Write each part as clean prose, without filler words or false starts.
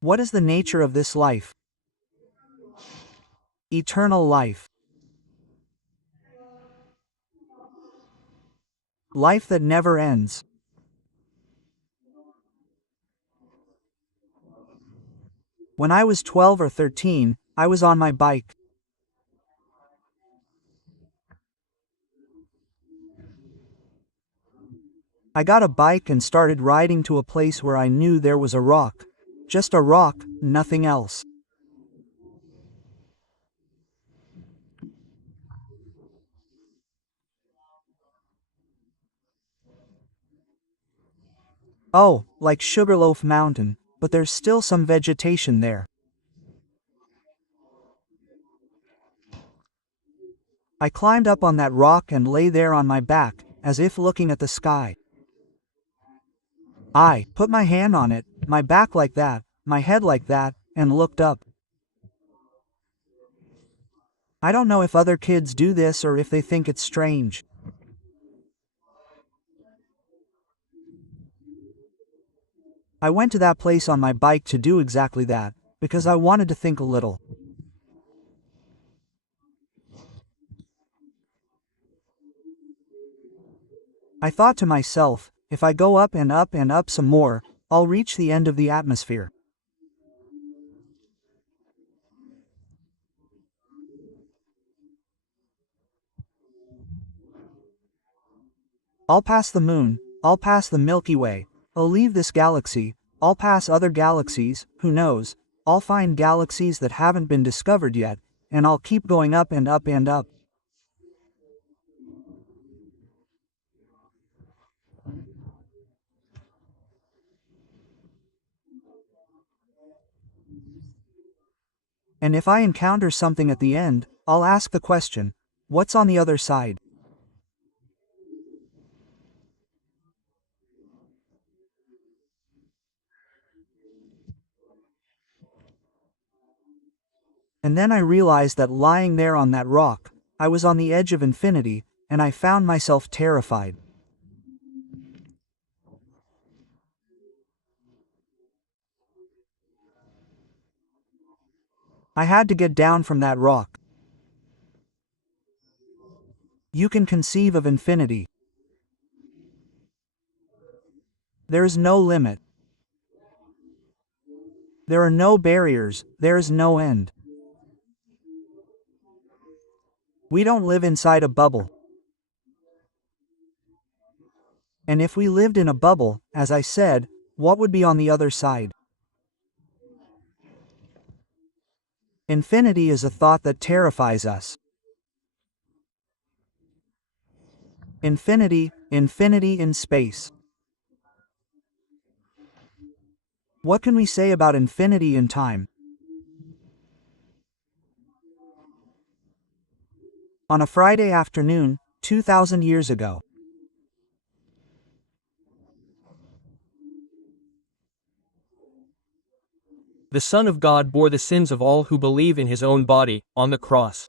What is the nature of this life? Eternal life. Life that never ends. When I was 12 or 13, I was on my bike. I got a bike and started riding to a place where I knew there was a rock. Just a rock, nothing else. Oh, like Sugarloaf Mountain, but there's still some vegetation there. I climbed up on that rock and lay there on my back, as if looking at the sky. I put my hand on it, my back like that, my head like that, and looked up. I don't know if other kids do this or if they think it's strange. I went to that place on my bike to do exactly that, because I wanted to think a little. I thought to myself, if I go up and up and up some more, I'll reach the end of the atmosphere. I'll pass the moon, I'll pass the Milky Way, I'll leave this galaxy, I'll pass other galaxies, who knows, I'll find galaxies that haven't been discovered yet, and I'll keep going up and up and up. And if I encounter something at the end, I'll ask the question, what's on the other side? And then I realized that lying there on that rock, I was on the edge of infinity, and I found myself terrified. I had to get down from that rock. You can conceive of infinity. There is no limit. There are no barriers, there is no end. We don't live inside a bubble. And if we lived in a bubble, as I said, what would be on the other side? Infinity is a thought that terrifies us. Infinity, infinity in space. What can we say about infinity in time? On a Friday afternoon, 2,000 years ago. The Son of God bore the sins of all who believe in his own body, on the cross.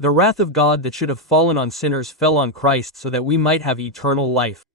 The wrath of God that should have fallen on sinners fell on Christ so that we might have eternal life.